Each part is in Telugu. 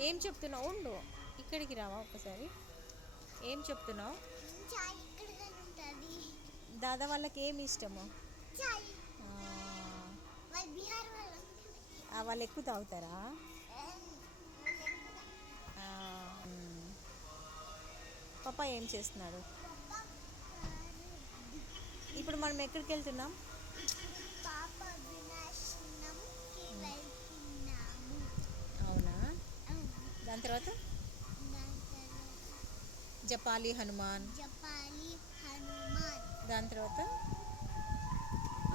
ఏం చెప్తున్నావు? ఉండు, ఇక్కడికి రావా ఒకసారి. ఏం చెప్తున్నావు? చాయ్ ఇక్కడ ఉంటుంది. దాదా వాళ్ళకి ఏమి ఇష్టము? చాయ్. ఆ, వాళ్ళు బీహార్ వాళ్ళు. వాళ్ళు ఎక్కువ తాగుతారా? ఆ, పాప ఏం చేస్తున్నాడు? ఇప్పుడు మనం ఎక్కడికి వెళ్తున్నాం? ఇప్పుడు పాప వినాశనంకి వెళ్తున్నాము. అవునా? అవును. దాని తర్వాత దాని తర్వాత జపాలి హనుమాన్. జపాలి హనుమాన్. దాని తర్వాత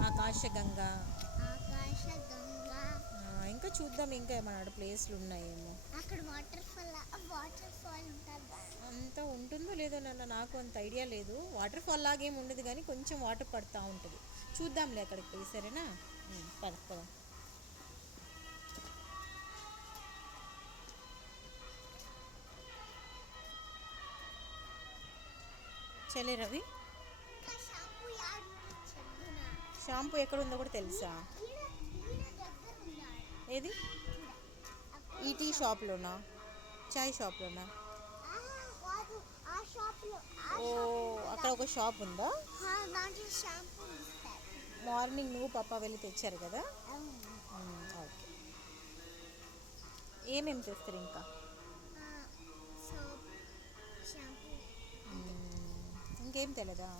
ఆకాశగంగా. ఆకాశగంగా. ఇంకా చూద్దాం, ఇంకా ఏమన్నా ప్లేస్లు ఉన్నాయేమో. అక్కడ వాటర్ ఫాల్ ఉంటుంది. అంత ఉంటుందో లేదో నాకు అంత ఐడియా లేదు. వాటర్ ఫాల్ లాగేం ఉండదు కానీ కొంచెం వాటర్ పడుతూ ఉంటుంది. చూద్దాంలే అక్కడికి పోయి, సరేనా? పద పద. చలే రవి, ఇంకా షాంపూ యాడ్ చెప్పునా. షాంపూ ఎక్కడ ఉందో కూడా తెలుసా? ఈడ దగ్గర ఉన్నాడు. ఏది? అక్కడ ఈ టీ షాప్లోనా? చాయ్ షాప్లోనా? కాదు, ఆ షాప్లో. ఓ, అక్కడ ఒక షాప్ ఉందా? దాంట్లో షాంపూ ఇస్తారు. మార్నింగ్ నువ్వు పాప వెళ్ళి తెచ్చారు కదా? ఓకే. ఏమేమి తెస్తారు ఇంకా? Soap, shampoo. ఇంకేం తెలదా?